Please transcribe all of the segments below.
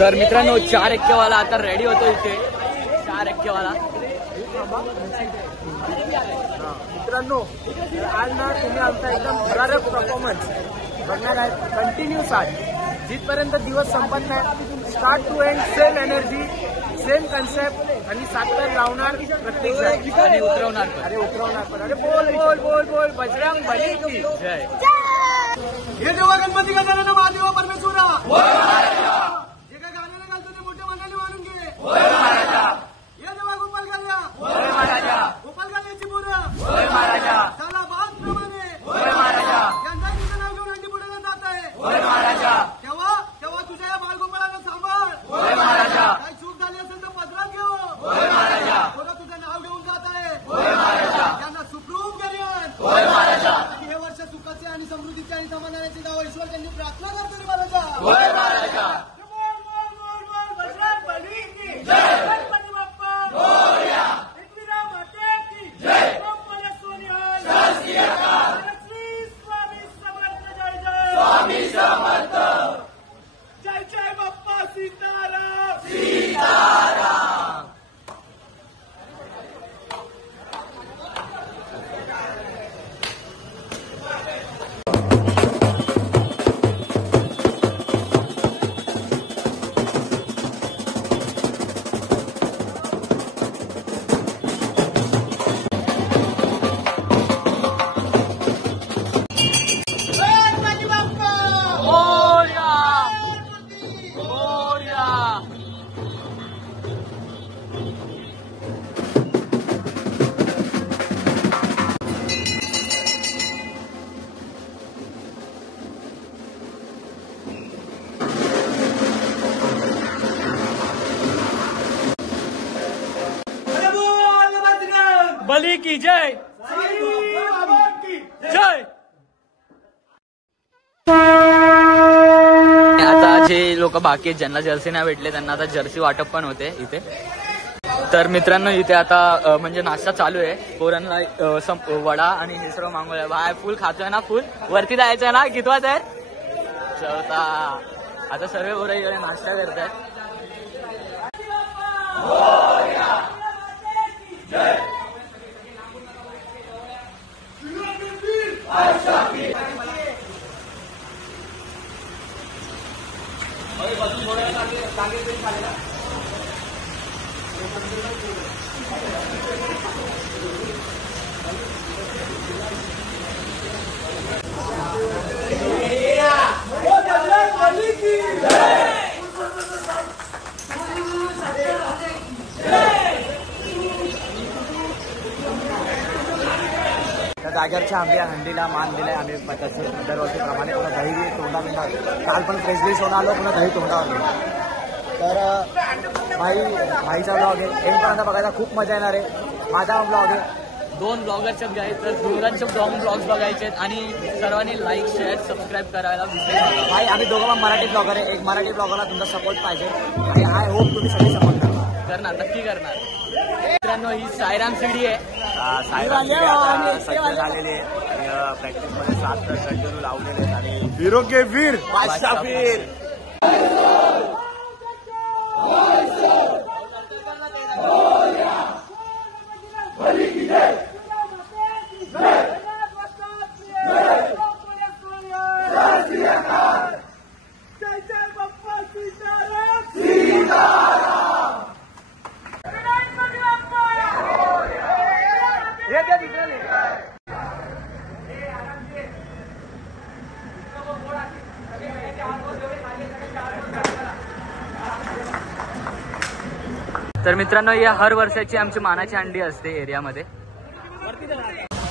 तर मित्रांनो 4 एक्केवाला आता रेडी होतो इथे. 4 एक्केवाला मित्रांनो, आज ना तुम्ही आमचा एकदम भरारक परफॉर्मन्स बघणार आहे. कंटिन्यूस आज जिथपर्यंत दिवस संपत नाही. Start to end same energy, same concept आणि साखर लावणार प्रत्येक आणि उतरवणार पण. अरे उतरवणार पण. अरे बोल बोल बोल बोल बजरंग बली की जय. हे देवा गणपती गजानन महादेवा परमेश्वरा जे काय गाण्याला घालतो ते मोठ्या मनाने मानून घे. हे देवा गोपाल गल्ला गोपाल गल्ल्याची पोरं चला बात प्रमाणे यंदा तुझं नाव घेऊन अंडी पुढे जात आहे. तेव्हा तेव्हा तुझ्या या बालगोपाळाला सांभाळ. काही चूक झाली असेल तर पदरात घेऊ. पोरं तुझं नाव घेऊन जात आहे. त्यांना सुखरूप करेन. हे वर्ष सुखाचे आणि समृद्धीचे आणि समाधानाचे जावं ईश्वर त्यांनी प्रार्थना करतो रे महाराजा. बजरंग बली की जय. गणपती बाप्पा मोरया. एकविरा माते की जय. गोपाल सोनिहाल श्री स्वामी समर्थ. जय जय स्वामी समर्थ. जय जय बाप्पा सीताराम सीताराम. बली की जय. जय. आता जे लोक बाकी आहेत ज्यांना जर्सी नाही भेटले त्यांना आता जर्सी वाटप पण होते इथे. तर मित्रांनो इथे आता म्हणजे नाश्ता चालू आहे. पोरांना वडा आणि हे सर्व मागवलंय. बाय फुल खातोय ना. फुल वरती जायचंय ना. कितवा तर चौथा. आता सर्व पोरं नाश्ता करतायत. गाजरच्या आंब्या हंडीला मान दिलाय आम्ही तसं दरवर्षीप्रमाणे. पुन्हा दही तोंडा बिंडा काल पण फ्रेश डिश होऊन आलो. पुन्हा दही तोंडावर. तर भाईचा ब्लॉग आहे. एंडपर्यंत बघायला खूप मजा येणार आहे. माझा ब्लॉग आहे. 2 ब्लॉगरचे आहेत तर दोघांचे ब्लॉग्स बघायचे आहेत आणि सर्वांनी लाईक शेअर सबस्क्राईब करायला विसरू नका. भाई आम्ही दोघं मराठी ब्लॉगर आहे. एक मराठी ब्लॉगरला तुमचा सपोर्ट पाहिजे आणि आय होप तुम्ही सगळे सपोर्ट करणार. नक्की करणार. मित्रांनो ही साईराम सीडी आहे. साईराम सज्ज झालेली आहे. प्रॅक्टिसमध्ये 7 तर कंटिन्यू लावलेले आहेत आणि वीरो के वीर बादशाह वीर. तर मित्रांनो या हर वर्षाची आमची मानाची अंडी असते एरियामध्ये.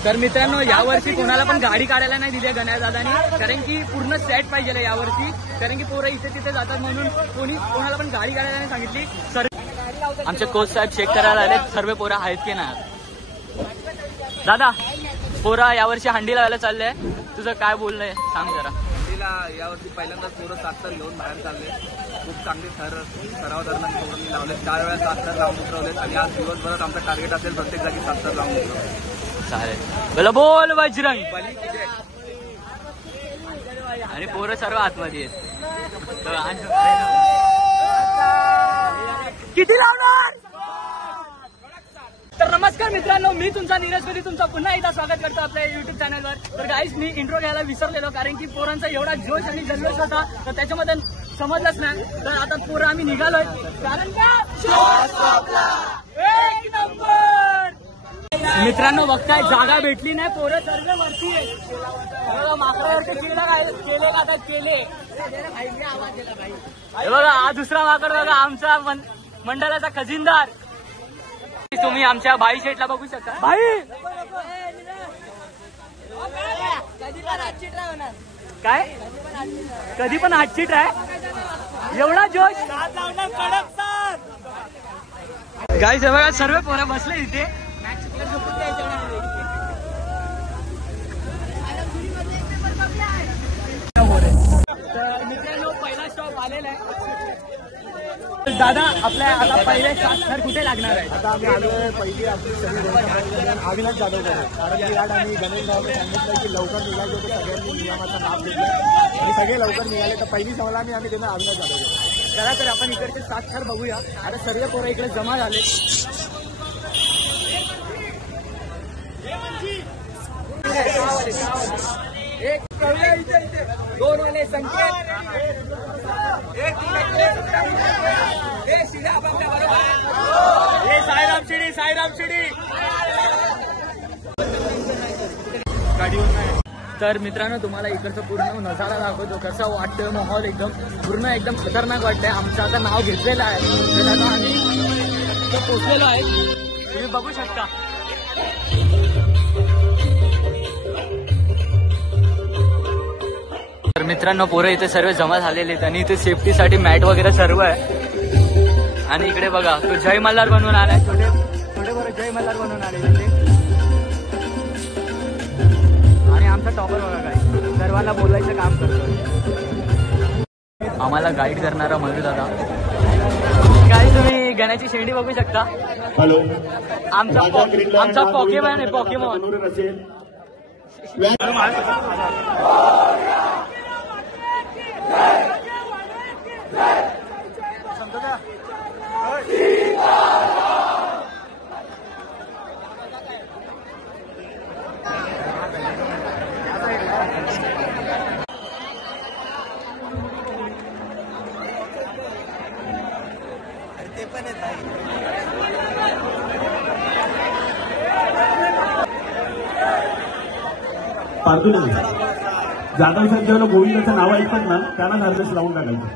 तर मित्रांनो यावर्षी कोणाला पण गाडी काढायला नाही दिली गणेशदादांनी. कारण की पूर्ण सेट पाहिजे यावर्षी. कारण की पोरं इथे तिथे जातात म्हणून कोणाला पण गाडी काढायला नाही सांगितली. आमचे कोच साहेब चेक करायला आले सर्व पोरं आहेत की नाही. दादा पोरा यावर्षी हंडी लावायला चाललंय. तुझं काय बोलणं आहे सांग जरा. यावर्षी पहिल्यांदाच पोरं 7 तर घेऊन बाहेर चालले. खूप चांगली सराव दरम्यान पोरांनी लावले. 4 वेळा 7 तर लावून उतरवलेत आणि आज दिवसभरात आमचं टार्गेट असेल प्रत्येक जागी 7 तर लावून उतरवले. चालेल. बोला बोल बजरंग बली. आणि पोरं सर्व आतमध्ये आहेत. नमस्कार मित्रांनो, मी तुमचा नीरज पेरी तुमचा पुन्हा एकदा स्वागत करतो आपल्या युट्यूब चॅनलवर. तर गाईज मी इंट्रो घ्यायला विसरलेलो कारण की पोरांचा एवढा जोश आणि जल्लोष होता तर त्याच्यामध्ये समजलंच नाही. तर आता पोरं आम्ही निघालोय कारण का एक नंबर. मित्रांनो बघताय जागा भेटली नाही, पोरं सर्व वरती आहे. माकडावरती केले आता केले. हे बघा हा दुसरा माकड बघा, आमचा मंडळाचा खजिनदार. तुम्ही आमच्या भाई शेटला बघू शकता. भाई काय कधी पण हातची ट्राय, एवढा जोश. गाईस हे बघा सर्व पोरं बसले इथे. तर मित्रांनो पहिला स्टॉप आलेला आहे. दादा आपल्या आता पहिले साखर कुठे लागणार आहे? आता आम्ही आलो पहिली आपली अविनाश जाधव कारण की यात आम्ही गणेश भाऊने सांगितलं की लवकर निघायचं होतं, सगळ्यांनी नियमाचा लाभ घेतला आणि सगळे लवकर निघाले. तर पहिली सवाल आम्ही त्यांना अविनाश जाधव. चला तर आपण इकडचे साखर बघूया. आता सर्व पोरं इकडे जमा झाले. एक दोन वाले संकेत, एक साईराम शिडी, साईराम शिडी. तर मित्रांनो तुम्हाला इकडचं पूर्ण नजारा दाखवतो, कसं वाटतं माहोल. पूर्ण एकदम खतरनाक वाटतंय. आमचं आता नाव घेतलेलं आहे तर आता आम्ही पोचलेलो आहे, तुम्ही बघू शकता. तर मित्रांनो पोरं इथे सर्व जमा झालेले आहेत आणि इथे सेफ्टीसाठी मॅट वगैरे सर्व आहे. आणि इकडे बघा तो जय मल्हार बनवून आलाय. छोटे छोटे पोरं जय मल्हार बनवून आले इथे. आणि आमचा टॉपर बघा काय सर्वांना बोलायचं काम करतो. आम्हाला गाईड करणारा मधू दादा. काय तुम्ही गण्याची शेंडी बघू शकता. हॅलो, आमचा पॉकेमॉन आहे, पॉकेमॉन. पारतू नाही जाधव साहेब जेव्हा गोविंदाचं नाव ऐकतात ना त्यांना हरदेश लावून टाकायचं.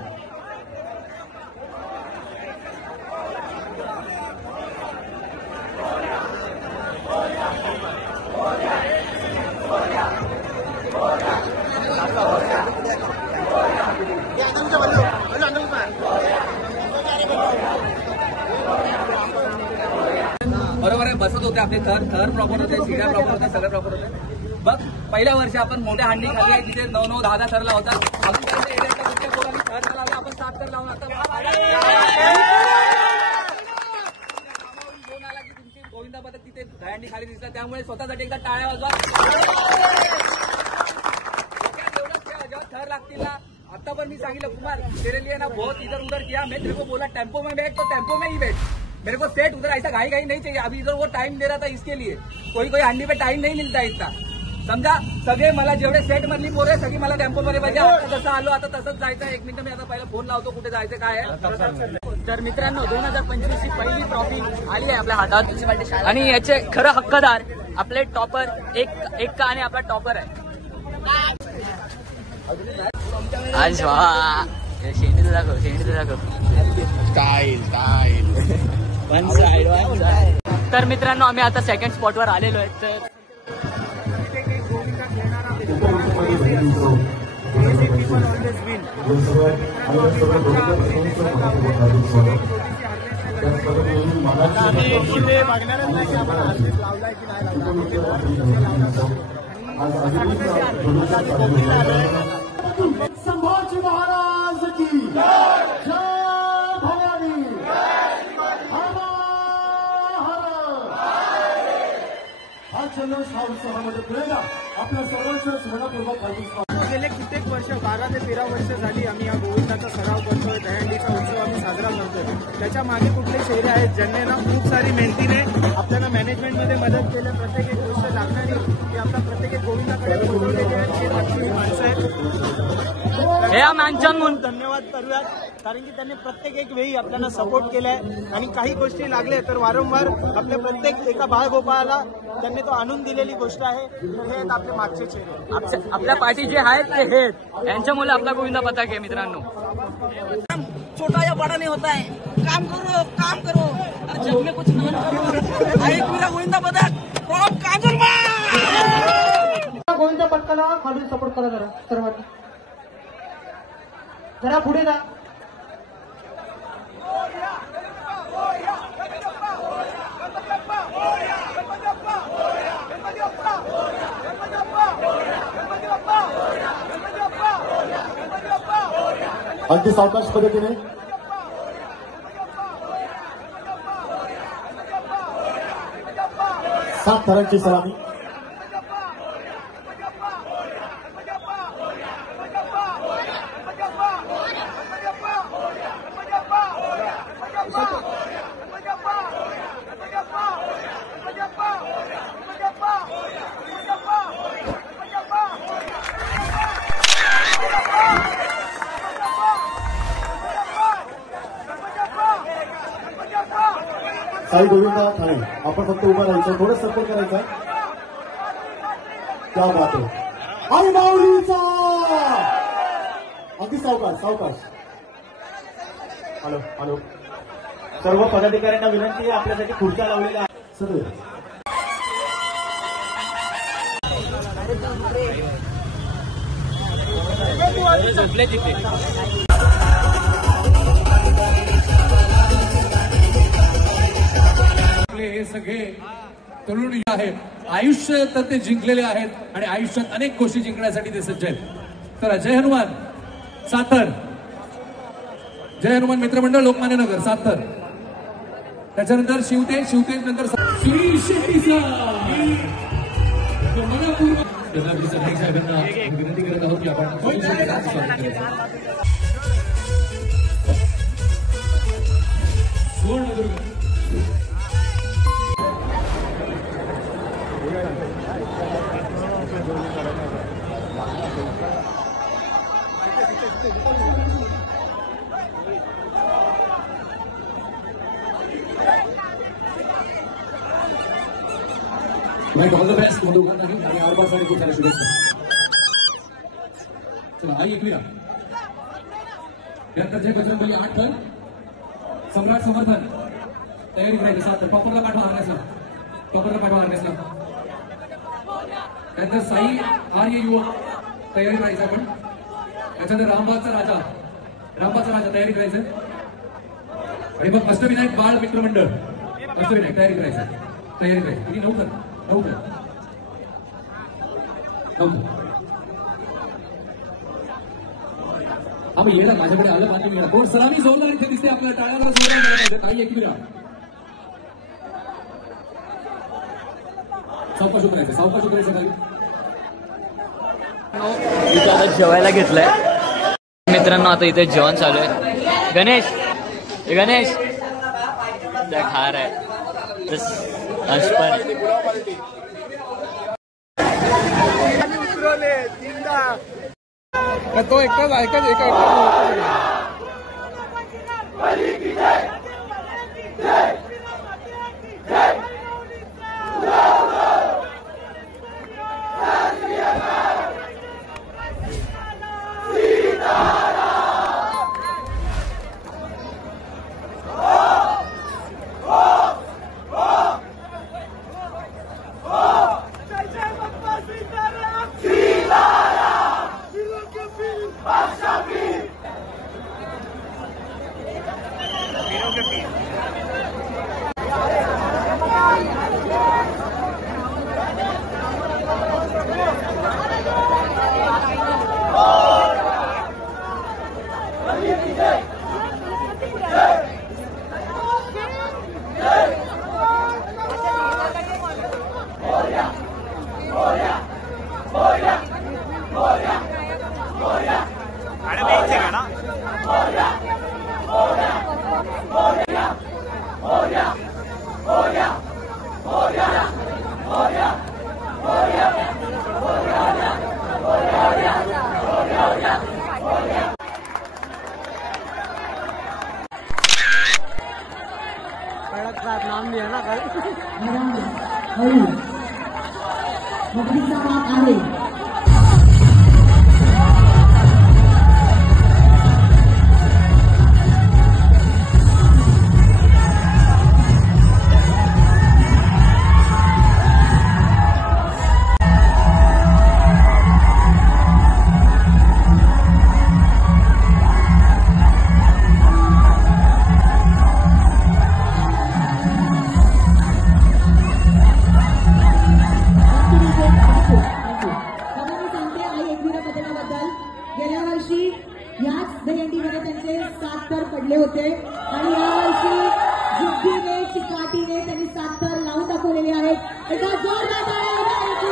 बरोबर आहे, बसत होते आपले थर प्रॉपर होते, शिड्या प्रॉपर होत्या, सगळं प्रॉपर होते. बघ पहिल्या वर्षी आपण मोठ्या हंडी खाली आहे तिथे 9-9, 10-10 थर लावता. अजून थर लावला आपण 7 थर लावून आता फोन आला की तुमची गोविंदा पद्धत तिथे दहीहंडी खाली दिसतात. त्यामुळे स्वतःसाठी एकदा टाळ्या वाजवा. जेव्हा थर लागतील ना, आता पण मी सांगितलं कुमार तेरे लिए ना बहुत इधर उधर किया, मैं तेरे को बोला टेम्पो में बैठ तो टेम्पो में ही बैठ. मेरे को सेट उधर ऐसा घाई घाई नहीं चाहिए. अभी इधर वो टाइम दे रहा था इसके लिए. कोई हंडी पे टाइम नहीं मिलता इतना, समजा. सगळे मला जेवढे सेट मधली पोरं सगळी मला टेम्पो मध्ये पाहिजे. आता जसं आलो आता तसंच जायचं. 1 मिनिट मी आता पहिला फोन लावतो कुठे जायचं काय आहे. तर मित्रांनो 2025 ची पहिली ट्रॉफी आली आहे आपल्या हातात आणि याचे खरं हक्कदार आपले टॉपर एक आणि आपला टॉपर आहे आज. वा शेंडी दाखव, शेंडी दाखव. One side. तर मित्रांनो आम्ही आता सेकंड स्पॉटवर आलेलो आहे. तर बघणारच नाही की आपण हरदेश लावलाय की नाही लावला. संभाजी महाराज की जय भवानी. हा जल्लोष हा उत्सवामध्ये पुढेला आपल्या सर्वांचं स्मरणपूर्वक गेले कित्येक वर्ष 12 ते 13 वर्ष झाली आम्ही या गोविंदाचा सराव करतोय. दहीहंडीचा उत्सव आम्ही साजरा करतोय. त्याच्या मागे कुठले चेहरे आहेत ज्यांनी ना खूप सारी मेहनतीने आपल्याला मॅनेजमेंटमध्ये मदत केल्या. प्रत्येक एक गोष्ट लागणारी की आपला प्रत्येक एक गोविंदाकडे पोहोचवलेली आहे. ते नक्की माणसं आहेत. हे माणसां म्हणून धन्यवाद करूयात, कारण की त्यांनी प्रत्येक एक वेळी आपल्याला सपोर्ट केलाय आणि काही गोष्टी लागल्या तर वारंवार आपल्या प्रत्येक एका बाळगोपाळाला त्यांनी तो आणून दिलेली गोष्ट आहे. तर हे आहेत आपले मागचे चेहरे. आपल्या पाठी जे आहेत ते हेत, यांच्यामुळे आपला गोविंदा पताक आहे मित्रांनो. छोटा या बड़ा नहीं होता है, काम करो और जग में कुछ नाम करो. एक मेरा गोविंदा पताक फ्रॉम कांजूरमार्ग. गोविंदा पथकाला खालून सपोर्ट करा जरा सर्वांनी. जरा पुढे जा. अगदी सावकाश पद्धतीने सात थरांची सलामी. साई गोविंदा ठाणे, आपण फक्त उभा राहायचं, थोडं सपोर्ट करायचं. क्या बात आहे. आई माऊलीचा अगदी सावकाश सावकाश. Hello hello. सर्व पदाधिकाऱ्यांना विनंती आहे, आपल्यासाठी खुर्च्या लावलेल्या आहेत. सगळे झोपले तिथे. हे सगळे तरुण आहेत, आयुष्य तर ते जिंकलेले आहेत आणि आयुष्यात अनेक गोष्टी जिंकण्यासाठी ते सज्ज आहेत. तर जय हनुमान सातर, जय हनुमान मित्रमंडळ लोकमान्य नगर सातर, त्याच्यानंतर शिवतेज नंतर श्री शेट्टीचा विनंती करत आहोत की आपण सुवर्णदुर्ग राईट. ऑल द बेस्ट तुम्हाला दोघांनाही आणि आरबासाठी खूप साऱ्या शुभेच्छा. चला आई ऐकूया. यानंतर जय बजरंगबली 8 थर, सम्राट समर्थन तयारी करायची 7 थर. टॉपरला पाठवा हार्नेसला, टॉपरला पाठवा हार्नेसला. त्यानंतर साई आर्य युवक तयारी करायचं आपण. त्याच्यानंतर रामबागचा राजा तयारी करायचं. आणि मग अष्टविनायक बाळ मित्रमंडळ अष्टविनायक तयारी करायचं. तयारी करायची. किती 9 थर. आम्ही येणार, माझ्याकडे आलं पाहिजे. मिळाला कोण सलामी जोरदार इथे दिसते आपल्याला. टाळ्याला जोरदार मिळायचं. काही एकविरा सावकाश उतरायचं काही. इथे आता जेवायला घेतलंय मित्रांनो. आता इथे जेवण चालू आहे. गणेश त्या खार आहे तो एकटाच ऐकाच एका मॅडम यायचे का ना? कडक साहब नाम लिया ना कल. नोकरीचा मान आहे. गेल्या वर्षी याच दहीहंडीमध्ये त्यांचे 7 थर पडले होते आणि यावर्षी जिद्दीने चिकाटीने त्यांनी 7 थर लावून दाखवलेले आहेत. एका जोरदार टाळ्या होत्या त्यांची.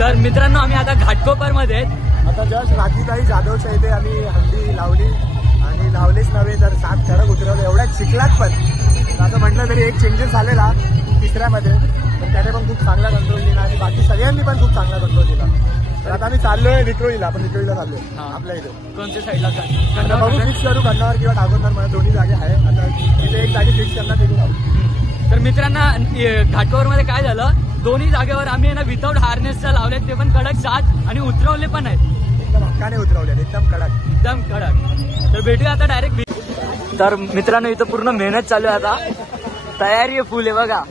तर मित्रांनो आम्ही आता घाटकोपर मध्ये आहेत. आता जस्ट राखीताई जाधवच्या इथे आम्ही हंडी लावली आणि लावलीच नव्हे तर 7 कडक उतरवले. एवढ्याच शिकलात पण असं म्हटलं तरी एक चेंजेस झालेला तिसऱ्यामध्ये, पण त्याने पण खूप चांगला कंट्रोल दिला आणि बाकी सगळ्यांनी पण खूप चांगला कंट्रोल दिला. तर आता आम्ही चाललोय विक्रोळीला, आपण विक्रोळीला चाललोय आपल्या इथे. कोणत्या साईडला आता बघू फिक्स करू कन्नवर किंवा टागोरनर मला दोन्ही जागे आहे. आता तिथे एक जागी फिक्स करणार तिथे जाऊ. तर मित्रांना घाटकोपर मध्ये काय झालं, दोन्ही जागेवर आम्ही ना विदाऊट हार्नेसचा लावले, ते पण कडक 7 आणि उतरवले पण आहेत. एकदम हक्काने उतरवले, एकदम कडक. तर भेटूया आता डायरेक्ट. तर मित्रांनो इथं पूर्ण मेहनत चालू आहे, आता तयारी आहे फुल आहे बघा.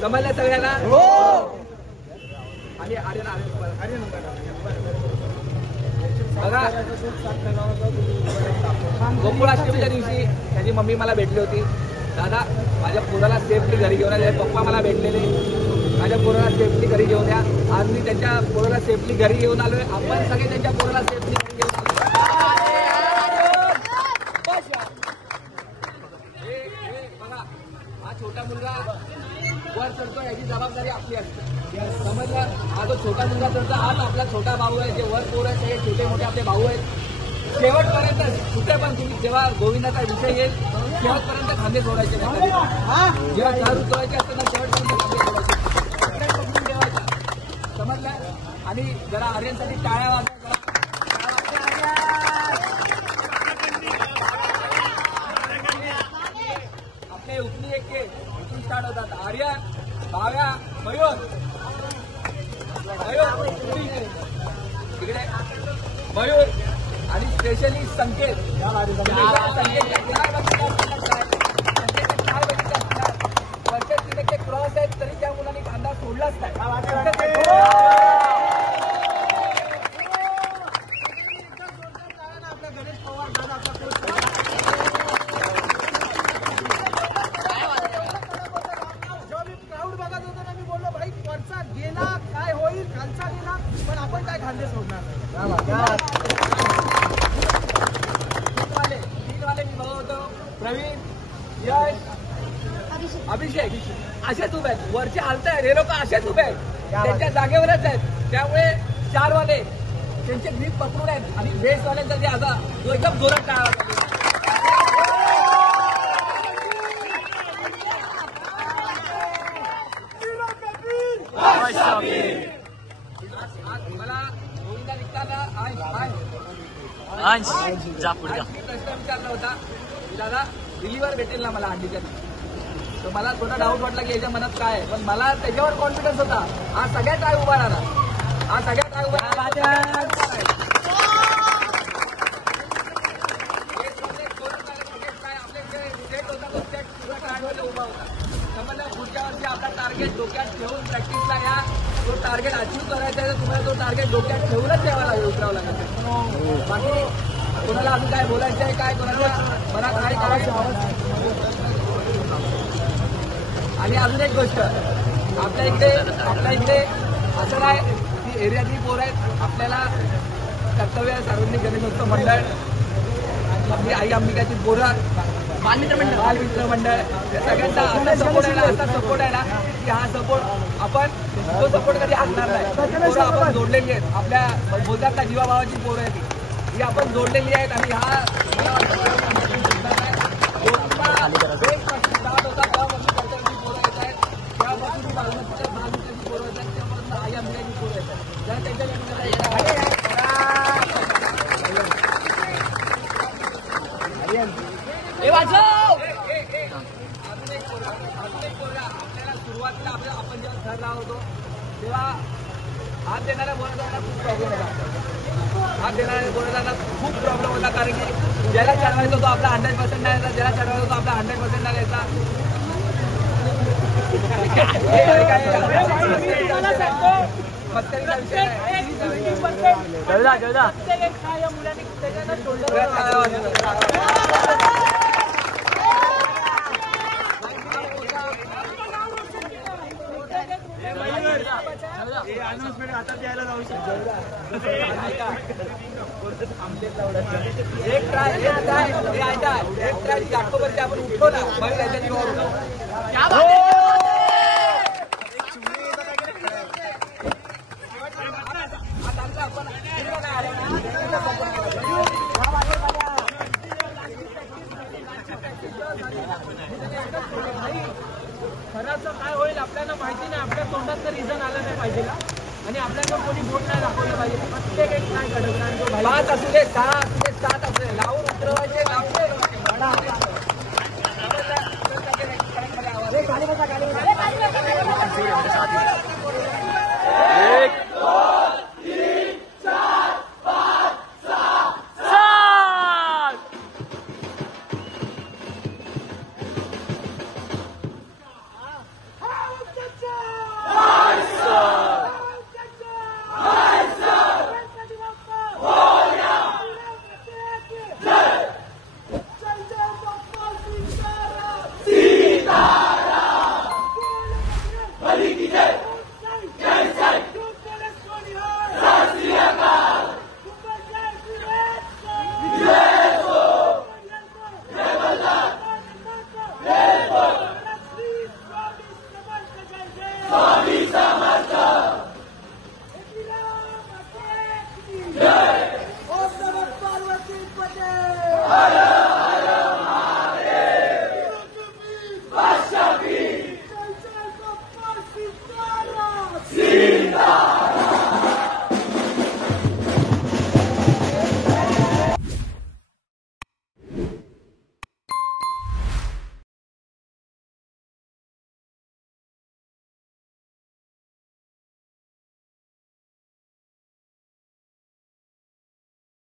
समजलं सगळ्यांना? हो. आणि बघा, गोकुळाष्टमीच्या दिवशी त्याची मम्मी मला भेटली होती. दादा, माझ्या पोराला सेफली घरी घेऊन आले. पप्पा मला भेटलेले, माझ्या पोराला सेफली घरी घेऊन या. आज मी त्यांच्या पोराला सेफली घरी घेऊन आलोय. आपण सगळे त्यांच्या पोराला सेफली घरी घेऊन आलो. बघा, हा छोटा मुलगा वर चढतो, याची जबाबदारी आपली असते. समजलं? हा जो छोटा मुलगा चढतो, हाच आपला छोटा भाऊ आहे. जे वर पोर आहेत हे छोटे मोठे आपले भाऊ आहेत. शेवटपर्यंत कुठे पण तुम्ही जेव्हा गोविंदाचा विषय येईल, शेवटपर्यंत खांदे सोडायचे नाही. जेव्हा झाड उचलायचे असताना शेवटपर्यंत खांदे सोडायचे, पकडून ठेवायचा. समजलं? आणि जरा आर्यनसाठी टाळ्या वाजवा. आपले उठली एक के उठून स्टार्ट होतात. आर्यन, भाव्या, मयूर, तिकडे मयूर आणि स्पेशली संकेत. वरचे तिथे क्रॉस आहेत तरी त्या मुलांनी कांदा सोडलाच नाही. आपला गणेश पवार दादा जेव्हा मी क्राऊड बघत होतो ना, मी बोललो भाई वरचा गेला काय होईल, खालचा गेला पण आपण काय खांदे सोडणार नाही. मी बघत होतो, प्रवीण, यश, अभिषेक असेच उभे आहेत. वरचे हालत आहेत, हे लोक असेच उभे आहेत, त्यांच्या जागेवरच आहेत. त्यामुळे 4 वाले त्यांचे ग्रीप पकडून आहेत आणि बेसवाल्यांचा जे आता तो एकदम जोरात टाळा. मला गोविंदा निघताना अंश जा पुढे प्रश्न विचारला होता की दादा दिल्लीवर भेटेल ना मला अंडीच्या दिवशी. तर मला थोडा डाऊट वाटला की याच्या मनात काय आहे, पण मला त्याच्यावर कॉन्फिडन्स होता. हा सगळ्यात काय उभा राहणार, हा सगळ्यात काय उभा राहणार. उभा होता. समजलं? पुढच्या वर्षी आपला टार्गेट डोक्यात ठेवून प्रॅक्टिसला या. तो टार्गेट अचीव्ह करायचा आहे तर तुम्हाला तो टार्गेट डोक्यात ठेवूनच यावा लागेल, उतरावं लागेल. बाकी कोणाला अजून काय बोलायचं आहे, काय कोणाला मनात काय करायचं. आणि अजून एक गोष्ट, आपल्या इकडे असं नाही की एरियातली पोरं आहेत. आपल्याला कर्तव्य सार्वजनिक गणेशोत्सव मंडळ, आपली आई अंबिकाची पोरं, बालमित्र मंडळ सगळ्यांचा असा सपोर्ट आहे ना, असा सपोर्ट आहे ना की हा सपोर्ट आपण तो सपोर्ट कधी हटणार नाही. पोरं आपण जोडलेली आहेत. आपल्या बोलतात ना जीवाभावाची पोरं आहेत, ही आपण जोडलेली आहेत. आणि हा मला वाटतं होता तेव्हापासून कर्तव्याची पोरं येत आहेत, तेव्हापासून बालमित्राची पोरं येत आहेत, तेव्हापासून आई अंबिकाची पोरं येत आहेत. जरा त्यांच्या आपल्याला सुरुवातीला आपण जेव्हा ठरला होतो तेव्हा हात देणाऱ्या बोलणाऱ्यांना खूप प्रॉब्लेम होता. हात देणाऱ्या बोलणाऱ्यांना खूप प्रॉब्लेम होता, कारण की ज्याला चढवायचा तो आपला 100% नाही यायचा, ज्याला चढवायचा तो आपला 100% नाही यायचा. मस्करीचा विषय अनाउन्समेंट आता द्यायला जाऊ शकतो. एक ट्राय ऑक्टोबरचे आपण उठतो ना, मग त्याच्या जीवावर खरंच काय होईल आपल्याला माहिती नाही. आपल्या तोंडात तर रिझन आलं नाही पाहिजे आणि आपल्याला कोणी बोट नाही दाखवलं पाहिजे. प्रत्येक एक काय घडत नाही. तो 5 असू दे, 6 असू दे, 7 असू दे, लावून उतरवायचे, स्वाभिमान